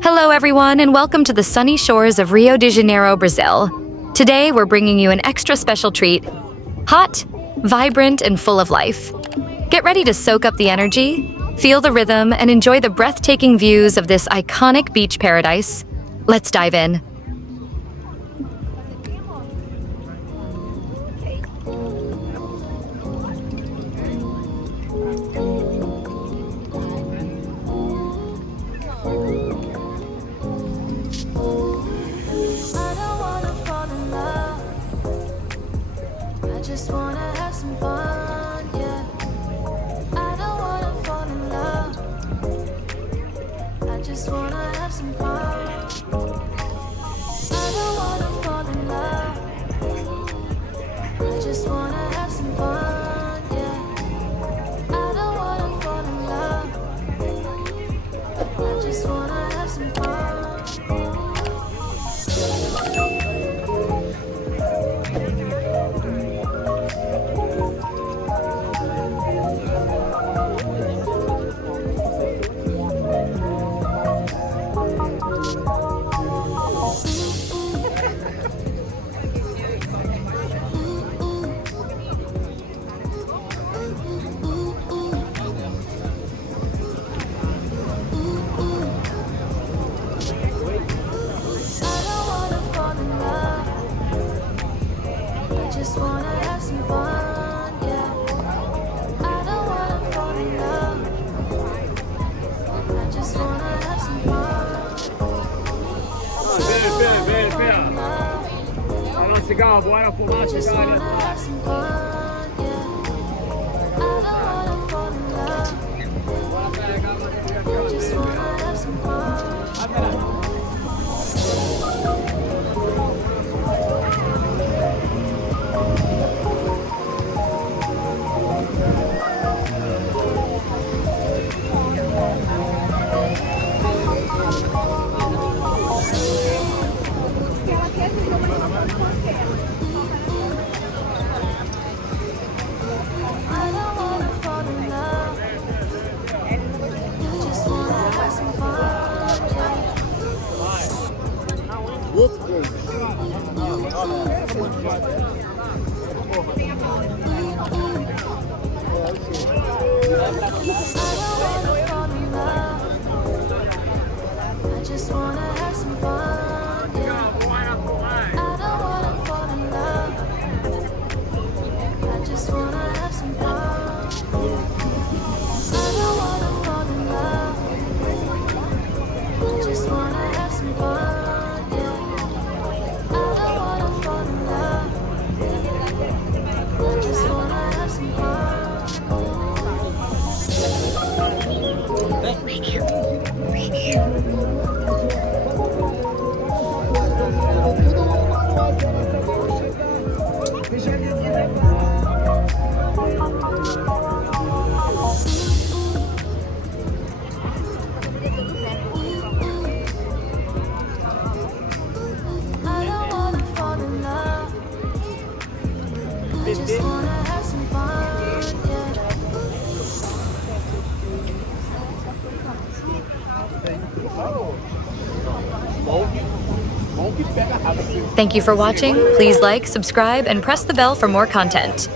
Hello everyone and welcome to the sunny shores of Rio de Janeiro, Brazil. Today we're bringing you an extra special treat. Hot, vibrant, and full of life. Get ready to soak up the energy, feel the rhythm, and enjoy the breathtaking views of this iconic beach paradise. Let's dive in. Just wanna have some fun, yeah. I don't wanna fall in love. I just wanna have some fun. I don't wanna fall in love. I just wanna have some fun, yeah. I don't wanna fall in love. I just wanna have some fun. Just wanna have some fun, yeah. I don't wanna fall in love. I just wanna have some fun. Espera. Para un cigarro, buena fumaça, Just wanna cara. have some fun, yeah. I don't wanna fall in love. I just wanna have some fun. I don't wanna fall in love. I just wanna have some fun, yeah. I just wanna have some fun, yeah. I don't wanna fall in love. I just wanna have some fun. I don't wanna fall in love. I just wanna have some fun, yeah. I don't wanna fall in love. I just wanna have some fun. I don't wanna fall in love. I just wanna have some fun, yeah. Thank you for watching. Please like, subscribe, and press the bell for more content.